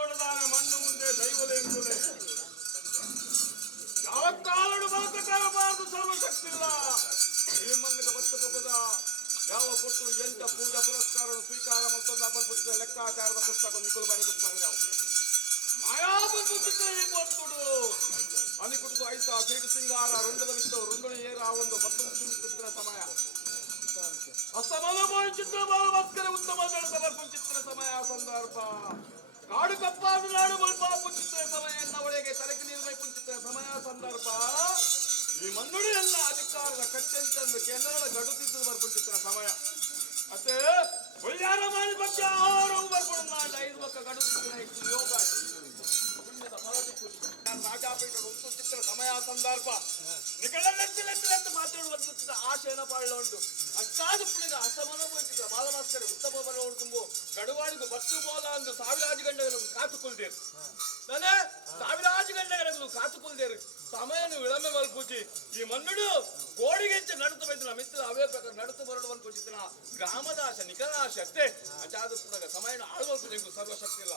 ಕೊಡದಾನೆ ಮಣ್ಣು ಮುಂದೆ ದೈವಲೆಂದುಲೆ ಯಾವ ಕಾಲಡು ಬಲಕರಬಾರದು ಸರ್ವಶಕ್ತಿಲ್ಲ ಈ ಮಣ್ಣಿಗೆ ಬತ್ತ ಹೋಗದ ಯಾವ ಕೊಟ್ಟು ಎಂತ ಪೂಜಾ ಪುರಸ್ಕಾರ ಸ್ವೀಕಾರ ಮತ್ತೊಂದು ಅಪಲ್ಪುತ್ರ ಲೆಕ್ಕಾಚಾರದ ಪುಸ್ತಕ ನಿಖಲು ಬರೆದು ಬರೆಯವು ಮಾಯಾಬಂಧು ಚಿತ್ರ ಈ ಬಂತುಡು ಅನಿಕುಟು ಆಯ್ತಾ ಸೀಡು ಸಿಂಗಾರ ರುಂಡದ ಬಿಟ್ಟು ರುಂಡಳು ಏರ ಆ ಒಂದು ಚಿತ್ರ ಸಮಯ ಅಸಮನ ಚಿತ್ರ ಬಾಲಭಾಸ್ಕರ ಉತ್ತಮ ಸಮರ್ಪಿಸಿತ್ರ ಸಮಯ ಸಂದರ್ಭ ಕಾಡು ಕಪ್ಪಾದ ನಾಡು ಬಲ್ಪ ಪುಂಚಿತ್ರ ಸಮಯ ಎನ್ನವಳೆಗೆ ತಲೆಗೆ ನೀರು ಪುಂಚಿತ್ರ ಸಮಯ ಸಂದರ್ಭ ಈ ಮನ್ನುಡಿಯನ್ನ ಅಧಿಕಾರದ ಕಟ್ಟೆಂತಂದು ಕೆನ್ನಡ ಗಡುತ್ತಿದ್ದು ಬರ್ಪುಂಚಿತ್ರ ಸಮಯ ಮತ್ತೆ ಒಳ್ಳೆಯಾರ ಮಾಡಿ ಬಗ್ಗೆ ಆಹಾರವು ಬರ್ಕೊಂಡು ನಾನು 5 ಪಕ್ಕ ಗಡುತ್ತಿದ್ದು ಯೋಗ ಪುಣ್ಯದ ಫಲದಿ ರಾಜಾಪೀಠ ಉಂಟು ಚಿತ್ರ ಸಮಯ ಸಂದರ್ಭ ನಿಕಳೆತ್ತು ಮಾತಾಡುವಂತ ಆಶೆನ ಪಾಳ್ಳೊಂಡು ಅಂತಾದ ಪುಳಿಗ ಅಸಮನ ಪಂಚಿತ್ರ ಬಾಲಭಾಸ್ಕರ ಉತ್ತಮ ಬರೋರು ತುಂಬು ಗಡುವಾಡಿಗೂ ಬಸ್ಸು ಬೋಲ ಅಂದು ಸಾವಿರಾಜು ಗಂಟೆಗಳು ಕಾತುಕೊಳ್ದೇರು ನಾನೇ ಸಾವಿರಾಜು ಗಂಟೆಗಳು ಕಾತುಕೊಳ್ದೇರು ಸಮಯನು ವಿಳಂಬೆ ಮಲ್ಪೂಚಿ ಈ ಮನ್ನುಡು ಕೋಡಿಗೆಂಚ ನಡುತ್ತು ಬೈದಿನ ಮಿತ್ರ ಅವೇ ಪ್ರಕಾರ ನಡುತ್ತು ಬರಡುವಂತ ಪೂಜಿತನ ಗ್ರಾಮದ ಆಶೆ ನಿಖರ ಆಶೆ ಅಷ್ಟೇ ಅಂಚಾದ ಪುಳಗ ಸಮಯನ ಆಳ್ವಲ್ಪು ನಿಮ್ಗೆ ಸರ್ವಶಕ್ತಿ ಇಲ್ಲ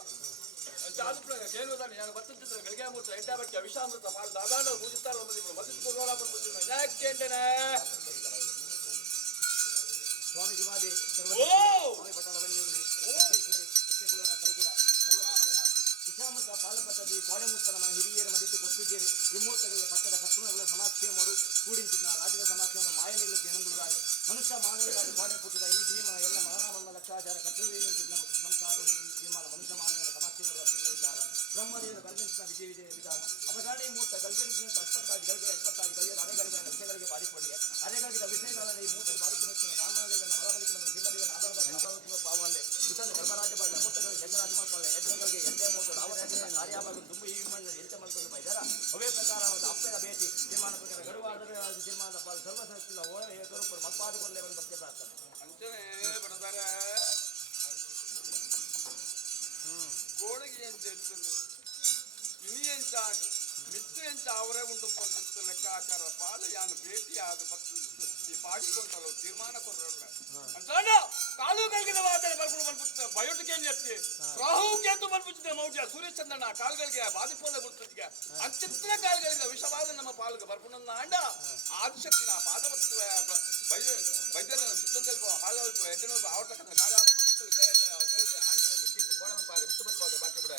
ಅಂಚಾದ ಪುಳಗ ಕೇಳುವುದಾನೆ ನಾನು ಬರ್ತಿದ್ದ ಬೆಳಗ್ಗೆ ಮೂರ್ತ ಎಡ್ಡಾಬಟ್ಟಿ ಅವಿಷಾಮೃತ ಪಾಲು ದಾದಾಂಡ ಪೂಜಿಸ್ತಾರ ಮದ್ದಿದ್ದು ಕೊಡೋಣ ಪೂಜಿನ ಯಾಕೆ ಅಂತೇನೆ ಸ್ವಾಮಿ ಜುಮಾದಿ ವಿಷಾಮೃತ ಪಾಲ ಪದ್ಧತಿ ಕೋಡೆಮುತ್ತನ ಹಿರಿಯರ ಮದಿತ್ತು ಕೊಟ್ಟಿದ್ದೀರಿ ವಿಮೂರ್ತಗಳಿಗೆ ಪಟ್ಟದ ಕರ್ತುಗಳ ಸಮಾಕ್ಷೇಮರು ಕೂಡಿಸಿದ ರಾಜ್ಯದ ಸಮಾಕ್ಷೇಮ ಮಾಯನಿಗಳು ಕೇಳುವುದಾಗಿ ಮನುಷ್ಯ ಮಾನವರಾದ ಕೋಟೆ ಪುಟ್ಟದ ಈ ಜೀವನ ಎಲ್ಲ ಮರಣ ಲಕ್ಷಾಚಾರ ಕಟ್ಟುವ ಸಂಸಾರ ತೀರ್ಮಾನ ಮನುಷ್ಯ ಮಾನವರ ಸಮಾಕ್ಷೇಮರು ವಿಚಾರ ಬ್ರಹ್ಮದೇವರು ಕಲ್ಪಿಸಿದ ವಿಧಿ ವಿಧಾನ ಅಪಘಾಟಿ ಮೂರ್ತ ಗಲ್ಗೆರಿಗೆ 25 ಗಳಿಗೆ 25 ಗಳಿಗೆ ಅರೆಗಳಿಗೆ ಲಕ್ಷಗಳಿಗೆ ಬಾರಿಕೊಳ್ಳಿ ಅರೆಗಳಿಗೆ ವಿಷಯಗಳ ಈ ಮೂರ್ತ ಬಾರಿಕೊಳ್ಳುತ್ತಿರುವ ರಾಮದೇವನ ಮರಬಲಿಕೆ ಶಿವದೇವನ ಆಧಾರದ ಪಾವಲ್ಲೆ ಇತನ ಧರ್ಮರಾಜ ಬಾಳ ಮೂರ್ತಗಳು ಜಗರಾಜ ಮಾಡ್ಕೊಳ್ಳೆ ಯಜ್ಞಗಳಿಗೆ ಎಂದೇ ಮೂರ್ತ ರಾಮರಾಜನ ಕಾರ್ಯಭಾಗ ತುಂಬು ಈ ಮಣ್ಣು ಎಂತ ಮಾಡ್ಕೊಂಡು ಬೈದಾರ ಅವೇ ಪ್ರಕಾರ ಅಪ್ಪನ ಭೇಟಿ ತೀರ್ಮಾನ ಪ್ರಕಾರ ಗಡುವಾದ ತೀರ್ಮಾನದ ಪಾಲು ಸರ್ವಸಕ್ತಿಲ್ಲ ಓಳ ಏಕರೂಪರು ಮತ್ಪಾದಕೊಂಡೇ ಒಂದು ಬಗ್ಗೆ ಪ್ರಾರ್ಥನೆ ಅಂಚನೆ ಬಡದಾರ ಕೋಡಿಗೆ ಅಂತ ಹೇಳ್ತದೆ ಇನಿ ಎಂತ ಮಿತ್ತು ಎಂತ ಅವರೇ ಉಂಟು ಬಂದಿತ್ತು ಲೆಕ್ಕಾಚಾರ ಪಾಲು ಯಾನು ಭೇಟಿ ಆದ ಪಾಡಿಕೊಂಡರು ತೀರ್ಮಾನ ಕೊಡರಲ್ಲ ಅಂತಾನ ಕಾಲು ಕಲ್ಗಿದ ಮಾತಾಡಿ ಬರ್ಕೊಂಡು ಬಂದ್ಬಿಡ್ತಾರೆ ಬಯೋಟಿಗೆ ಎತ್ತಿ ರಾಹುಗೆ ಅಂತ ಬಂದ್ಬಿಡ್ತಿದೆ ಮೌಢ್ಯ ಸೂರ್ಯಚಂದ್ರನ ಕಾಲುಗಳಿಗೆ ಬಾಧಿಪೋದ ಬಿಡ್ತಿದ್ಗೆ ಅಂಚಿತ್ರ ಕಾಲುಗಳಿಗೆ ವಿಷವಾದ ನಮ್ಮ ಪಾಲ್ಗೆ ಬರ್ಕೊಂಡು ಆಂಡ ಆದಿಶಕ್ತಿನ ಪಾದಪತ್ರ ವೈದ್ಯರ ಸಿದ್ಧಂತಲ್ಪ ಹಾಳಲ್ಪ ಎದ್ದೆನೋ ಅವ್ರ ತಕ್ಕ ಕಾರ್ಯ ಆಂಜನೇಯ ಕೀರ್ತಿ ಕೋಣವನ್ ಪಾರೆ ಬಿಟ್ಟು ಬರ್ಬೋದು ಬಾಕಿ ಬಿಡ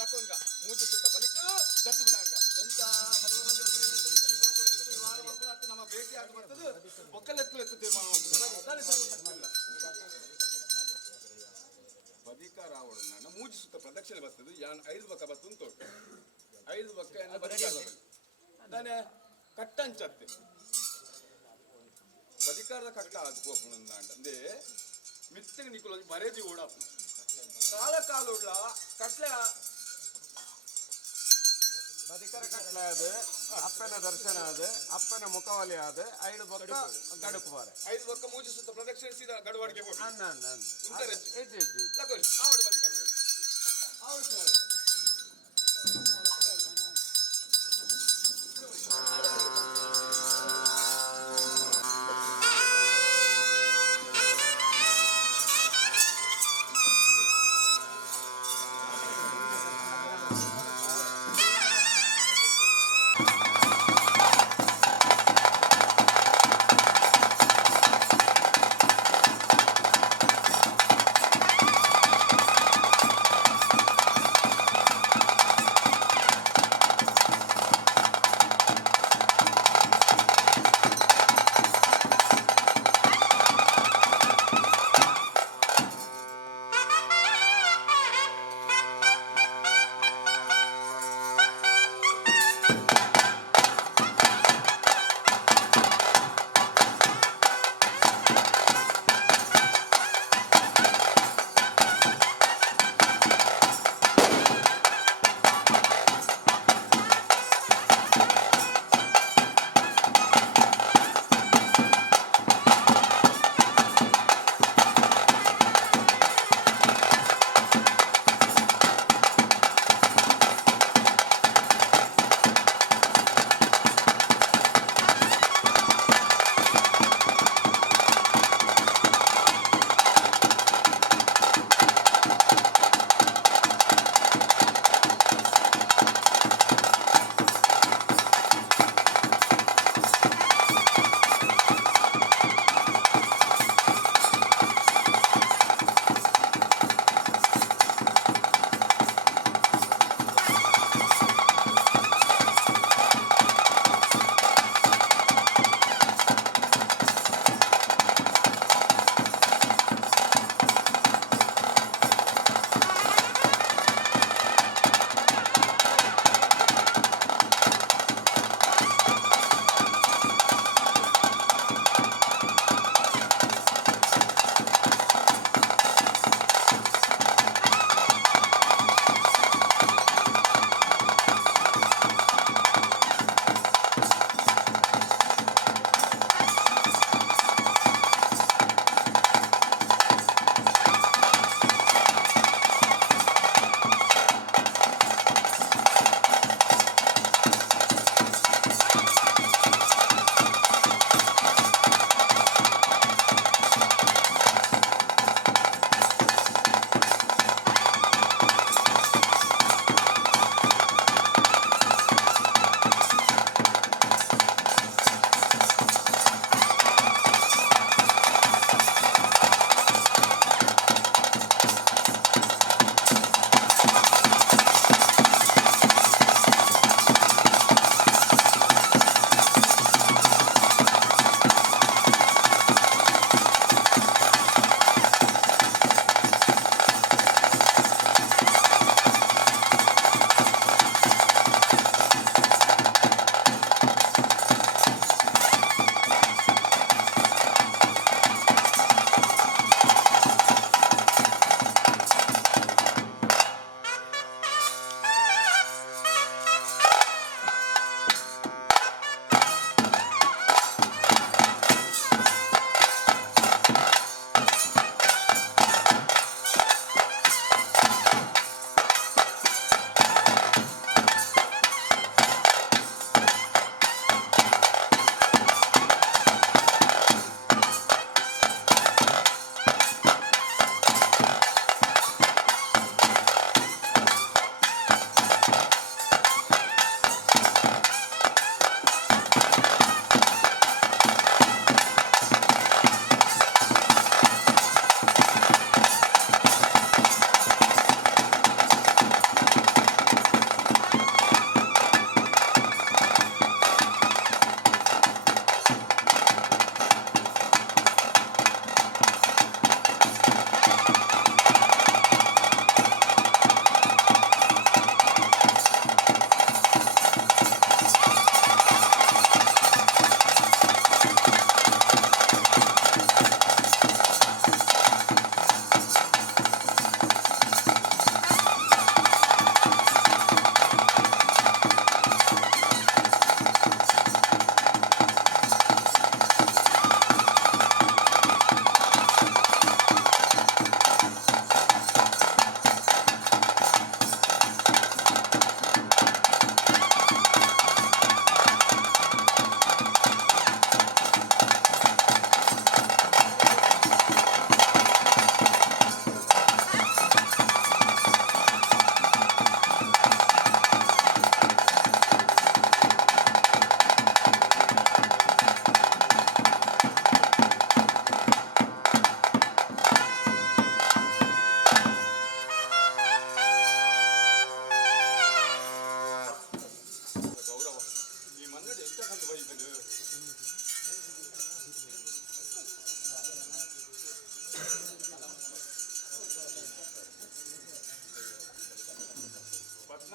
ಲಕ್ಕೊಂಗ ಮೂಜಿ ಸುತ್ತ ಬಲಿಕ ದತ್ತು ಬಿಡಾಡ್ಗ ಎಂತ ನಮ್ಮ ಭೇಟಿ ಆಗಿ ಬರ್ತದೆ ಒಕ್ಕಲೆತ್ತು ತೀರ್ಮಾನ ಅಧಿಕಾರ ಅವಳು ನಾನು ಮೂಜಿ ಸುತ್ತ ಪ್ರದಕ್ಷಿಣೆ ಬರ್ತದೆ ಯಾನ್ 5 ಪಕ್ಕ ಬರ್ತುಂಟು 5 ಪಕ್ಕ ನಾನೇ ಕಟ್ಟಂಚತ್ತೆ ಅಧಿಕಾರದ ಕಟ್ಟ ಅದು ಹೋಗ್ಕೊಂಡು ಅಂದ್ರೆ ಮಿತ್ತಿಗೆ ನಿಕ್ಕಲು ಮರೇದಿ ಓಡಾಪ ಕಾಲ ಕಾಲ ಉಳ್ಳ ಕಟ್ಲೆ ಬದಿಕರ ಕಟ್ಲೆ ಅದು ಅಪ್ಪನ ದರ್ಶನ ಅದು ಅಪ್ಪನ ಮುಖವಾಲಿ ಅದು 5 ಪಕ್ಕ ಗಡುಕು ಬಾರೆ 5 ಪಕ್ಕ ಮೂಜಿ ಸುತ್ತ ಪ್ರದಕ್ಷಿಣಿಸಿದ ಗಡುವಾಡಿಗೆ ಹೋಗಿ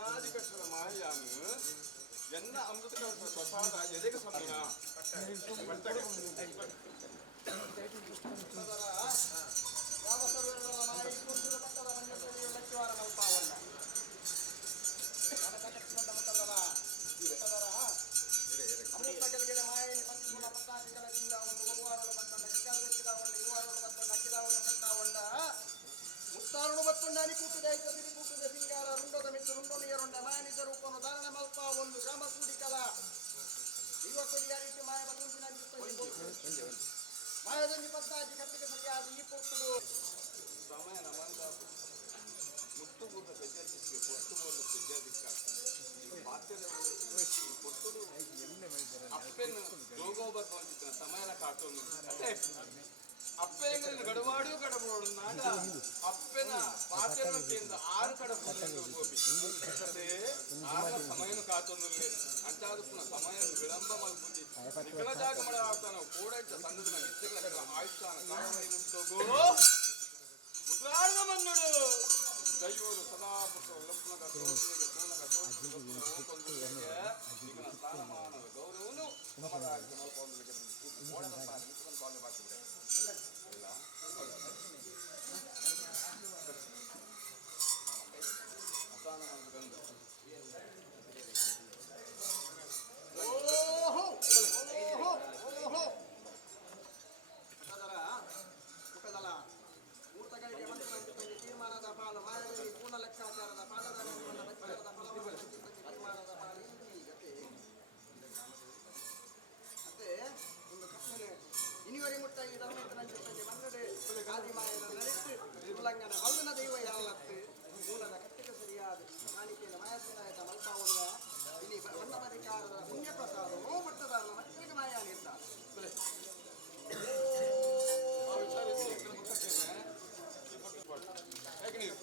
ಅನಾದಿ ಕೃಷ್ಣನ ಮಾಯಾನು ಎನ್ನ ಅಮೃತ ಕಲಶ ಪ್ರಸಾದ ಎದೆಗೆ ಸಮಯ ಯಾವ ಸರ್ವರ ಮಾಯಿ ಕೂಡಿಸಿದ ಮಕ್ಕಳ ಮಣ್ಣಲ್ಲಿ ಲೆಕ್ಕವಾರ ಮಲ್ಪಾವಣ್ಣ ಅಮೃತ ಕೆಳಗಡೆ ಮಾಯನಿ ಪಂಚಮೂಲ ಪಂಚಾಧಿಕಾರದಿಂದ ಒಂದು ಒವ್ವಾರಳು ಬತ್ತೊಂಡ ಕೆಕ್ಕಾದ ಒಂದು ಇರುವಾರಳು ಬತ್ತೊಂಡ ಅಕ್ಕಿದಾವಣ ಕಟ್ಟಾವಂಡ ಮುತ್ತಾರಳು ಬತ್ತೊಂಡ ಅನಿ ಕೂಟದ ಐಕದಿರಿ ಕೂಟದ ಸಿಂಗಾರ ರುಂಡದ ಮಿತ್ತು ರುಂಡೊಣಿಯರೊಂಡ ಮಾಯನಿಜ ರೂಪನು ಧಾರಣ ಮಲ್ಪ ಒಂದು ಗ್ರಾಮ ಕೂಡಿಕಲ ಯುವಕರು ಯಾರಿಟ್ಟು ಮಾಯ ಬದುಕಿನ ಮಾಯದಲ್ಲಿ ಪದ್ದಾಜಿ ಕಟ್ಟಿಗೆ ಸರಿಯಾದ ಈ ಪೊಟ್ಟುಡು ಸಮಯ ನಮಂತ ಮುತ್ತುಗೂರ್ನ ಪೆಜ್ಜಾದಿಕ್ಕೆ ಪೊಟ್ಟುಗೂರ್ನ ಪೆಜ್ಜಾದಿಕ್ಕ ಬಾತ್ಯದ ಪೊಟ್ಟುಡು ಅಪ್ಪೆನ್ನು ಜೋಗೋಬರ್ ಬಂದಿದ್ದ ಸಮಯನ ಕಾಟೋನು ಅದೇ ಅಪ್ಪೆಂಗನ ಗಡವಾಡಿಯೂ ಕಡಬೋಡು ನಾಡ ಅಪ್ಪೆನ ಪಾತ್ಯನಕ್ಕಿಂತ ಆರು ಕಡಬೋಡು ಗೋಪಿ ಅದೇ ಆರ ಸಮಯನು ಕಾತೊಂದುಲ್ಲೆ ಅಂಚಾದ ಪುನಃ ಸಮಯ ವಿಳಂಬ ಮಲ್ಪುಜಿ ನಿಖಲ ಜಾಗ ಮಳೆ ಆಗ್ತಾನ ಕೂಡ ಇದ್ದ ಸಂದರ್ಭ ನಿತ್ಯಗಳ ಆಯುಷ್ಠಾನ ಕಾರಣಗೋ ಮುದ್ರಾರ್ಧ ಮನ್ನಡು ದೈವರು ಸದಾ ಪುತ್ರ ಲಕ್ಷ್ಮಣ ಸೋದರಿಗೆ ಸೋನಕ ಸೋದರಿಗೆ ನಿಗನ ಸ್ಥಾನಮಾನದ ಗೌರವನು ಸಮರಾಗಿ ಮಲ್ಪೊಂದರಿಗೆ ಓಡದ ಸ್ಥಾನ ನಿತ್ಯವನ್ನು ಕಾಲ ಬಾಕಿಬಿಡೆ ಇಲ್ಲ ಅಸಾನ ಬಂದು ಮೂರ್ತಗಳಿಗೆ ಮಂತ್ರಗಳಿಗೆ ತೀರ್ಮಾನದ ಪಾಲು ಮಾಯದಲ್ಲಿ ಪೂರ್ಣ ಲೆಕ್ಕಾಚಾರದ ಪಾಠದ ತೀರ್ಮಾನದ ಪಾಲು ಮತ್ತೆ ಒಂದು ಕೃಷ್ಣನೇ ಇನಿವರಿ ಮುಟ್ಟ ಈ ಧರ್ಮೇಂದ್ರನಲ್ಲಿ ಮನ್ನಡೆ ಆದಿಮಾಯದ ನರಿತ್ತು ಉಲ್ಲಂಘನ ಮಲ್ದನ ದೈವ ಯಾವತ್ತು ಮೂಲದ ಕಟ್ಟಿಗೆ ಸರಿಯಾದ ಕಾಣಿಕೆಯ ಮಾಯಸಿನಾಯಕ ಮಲ್ಪಾವಲ್ಲ ಇನಿ ಬಣ್ಣಮಧಿಕಾರದ ಪುಣ್ಯ ಪ್ರಸಾದವೋ ಮಟ್ಟದಾರನ ಮಟ್ಟಿಗೆ ಮಾಯ ನಿರ್ಧಾರ ಹೇಗೆ ನೀವು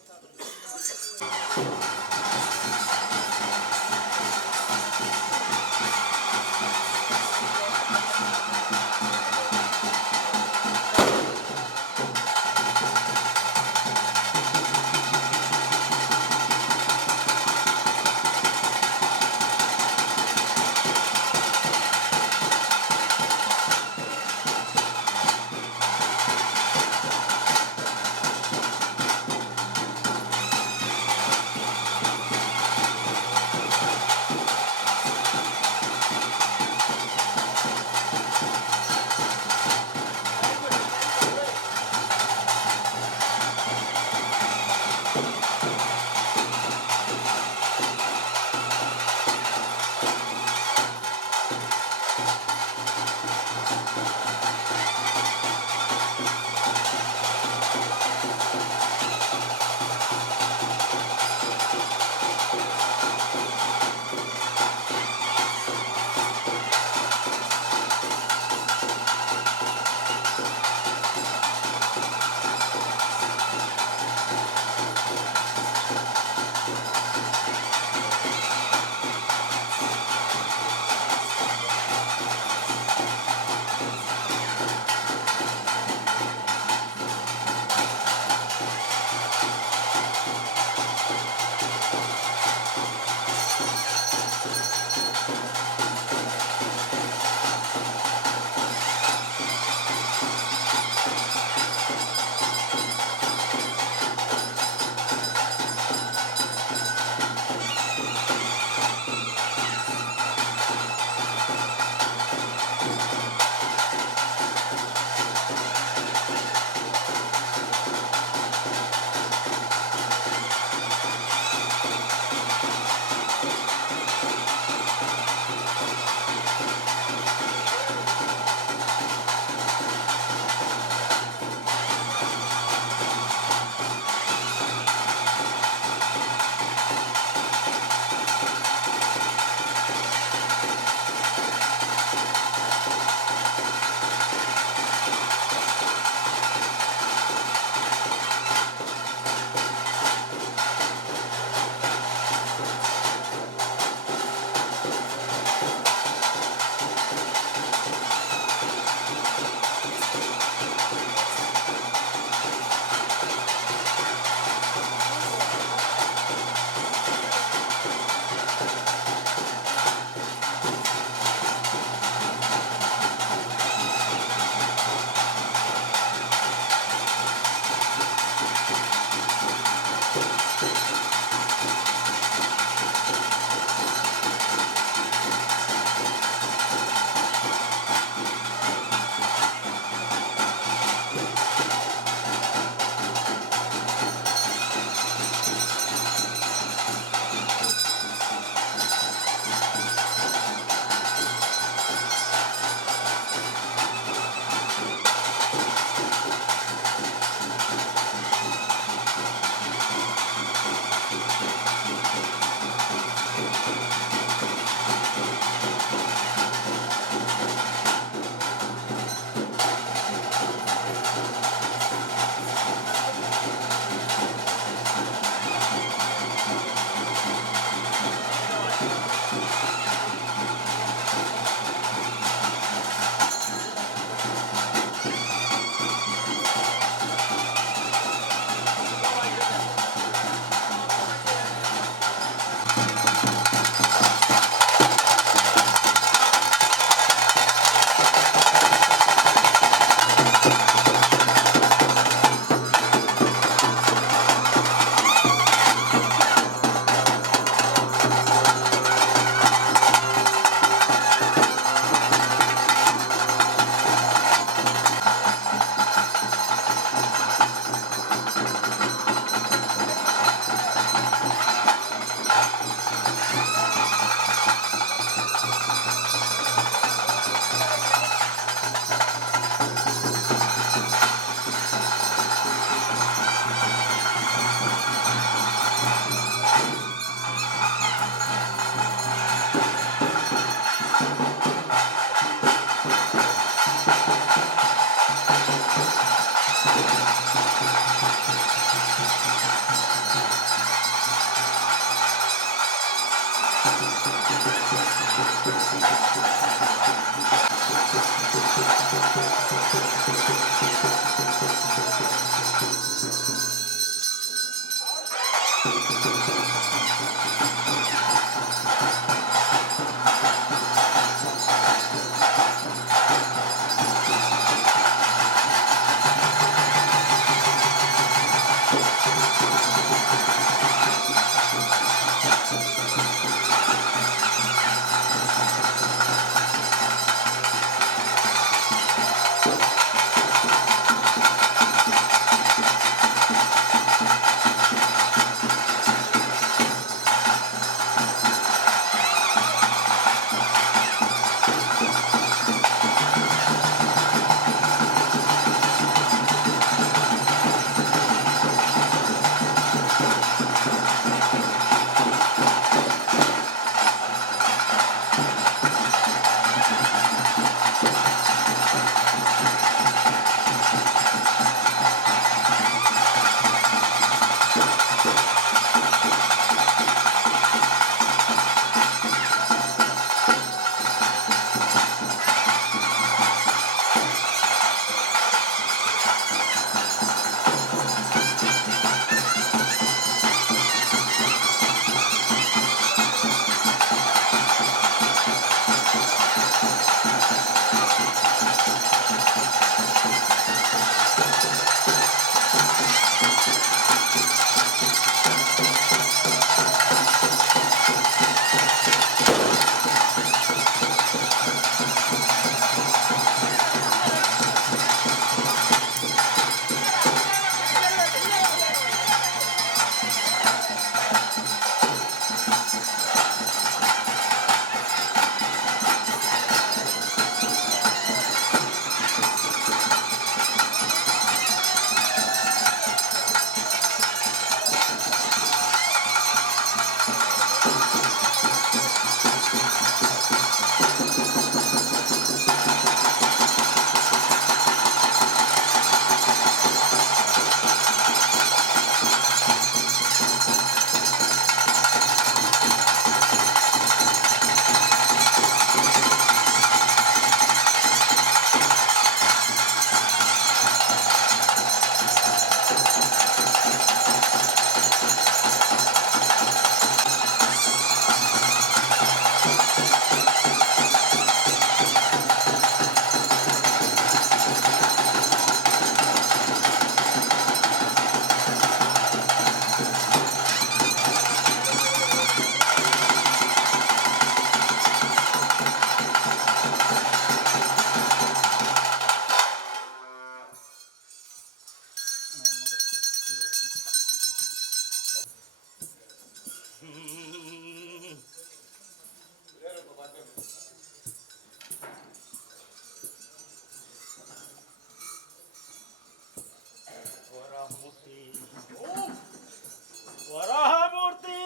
ವರಹಮೂರ್ತಿ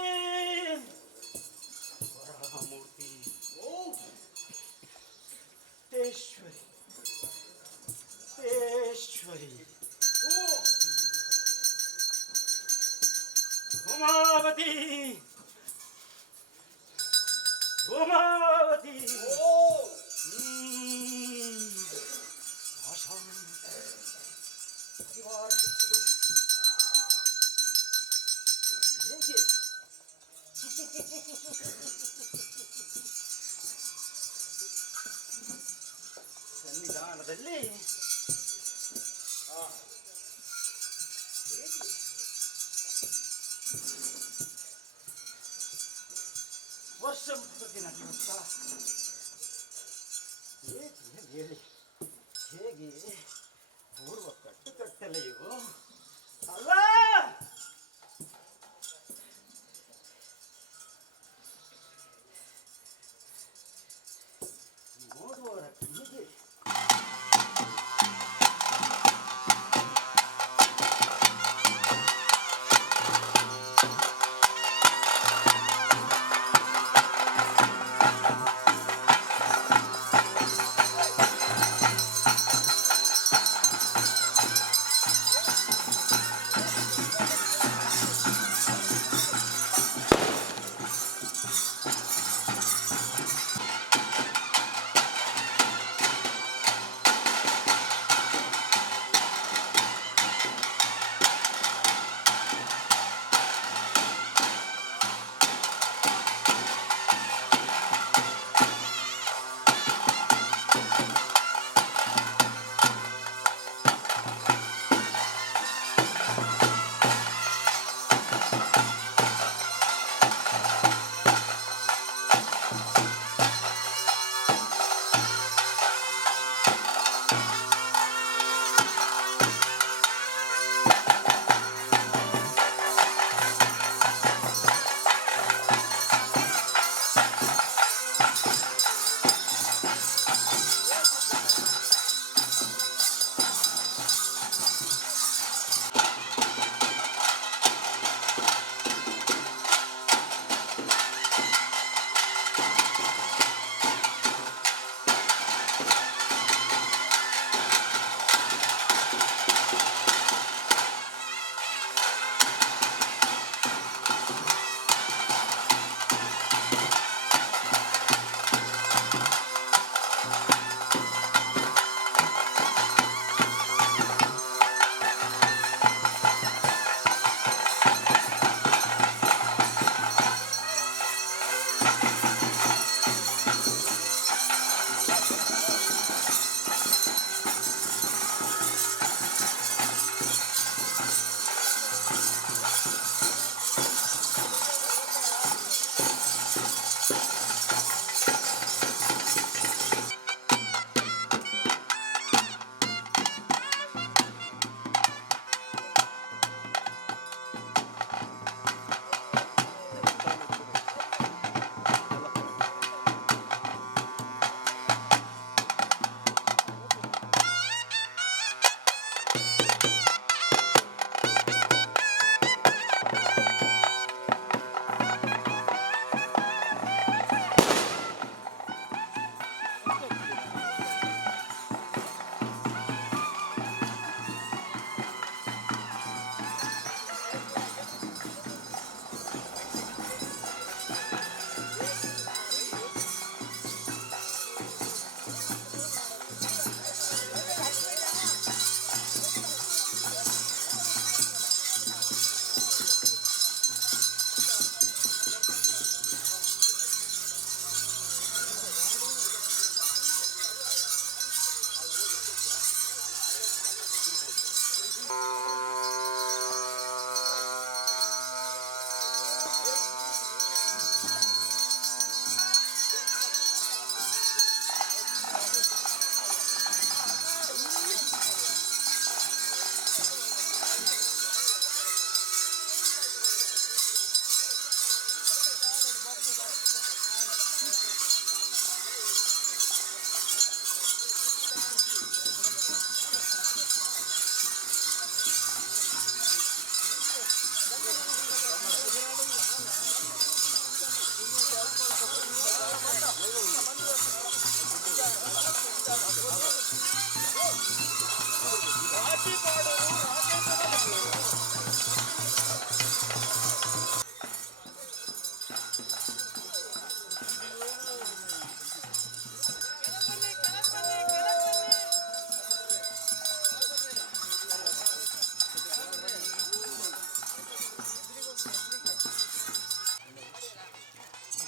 ವರಹಮೂರ್ತಿ ತೇಶ್ವರಿ ತೇಶ್ವರಿ ಉಮಾವತಿ ಉಮಾವತಿ ಆಶಾ ಪರಿವಾರ ಶಕ್ತಿಗಳು ಹೇಗೆ ಸನ್ನಿಧಾನದಲ್ಲಿ ಹೇಗೆ ವರ್ಷ ಪ್ರತಿನ ದಿವಸ ಹೇಳಿ ಹೇಗೆ ಪೂರ್ವ ಕಟ್ಟುಕಟ್ಟಲೆಯು ಅಲ್ಲ ನೋಡುವವರ ಕಣ್ಣಿಗೆ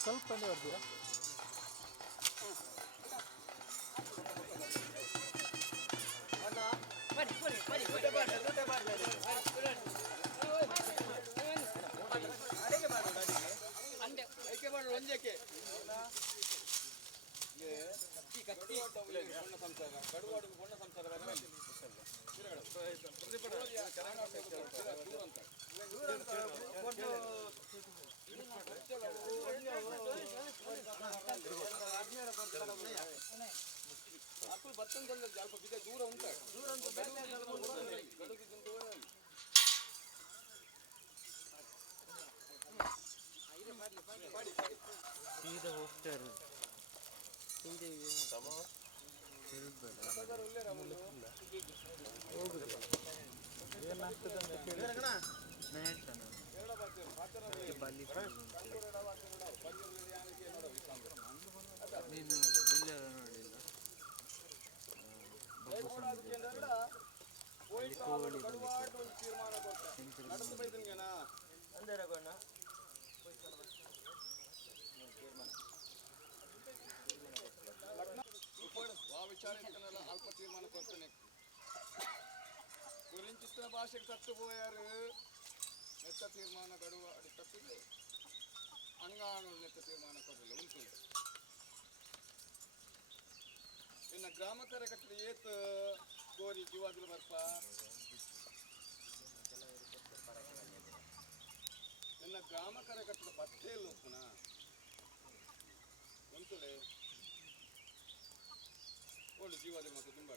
ಸ್ವಲ್ಪ ಬರ್ತೀರಾ ಸೀದಾ ಹೋಗ್ತಾರೆ ಹೋಗುದು ಏನಾಗ್ತದೆ ಅಂತ ಕೇಳಿದ್ರೆ ನಾನು ಹೇಳ್ತಾನೆ ನೀನು ಎಲ್ಲರ ನೋಡಿಲ್ಲ ಕೋಳಿ విచారించనలో అల్ప తీర్మాన కొరతనే గురించి ఇచ్చిన భాషకు తట్టుపోయారు నెత్త తీర్మాన గడువు అడి తప్పింది అంగాను నెత్త తీర్మాన కొరలు ఉంటుంది ಇನ್ನು ಗ್ರಾಮ ಕಾರ್ಯಕರ್ತರು ಏತ್ ಕೋರಿ ಜೀವಾದಿಲು ಬರ್ಪ ಇನ್ನು ಗ್ರಾಮ ಕಾರ್ಯಕರ್ತರು ಪತ್ತೆ ಇಲ್ಲ ಹೋಗ್ತಾನ ಒಂತುಲೆ ಒಳ್ಳೆ ಜೀವಾದಿಲು ಮತ್ತು ತುಂಬ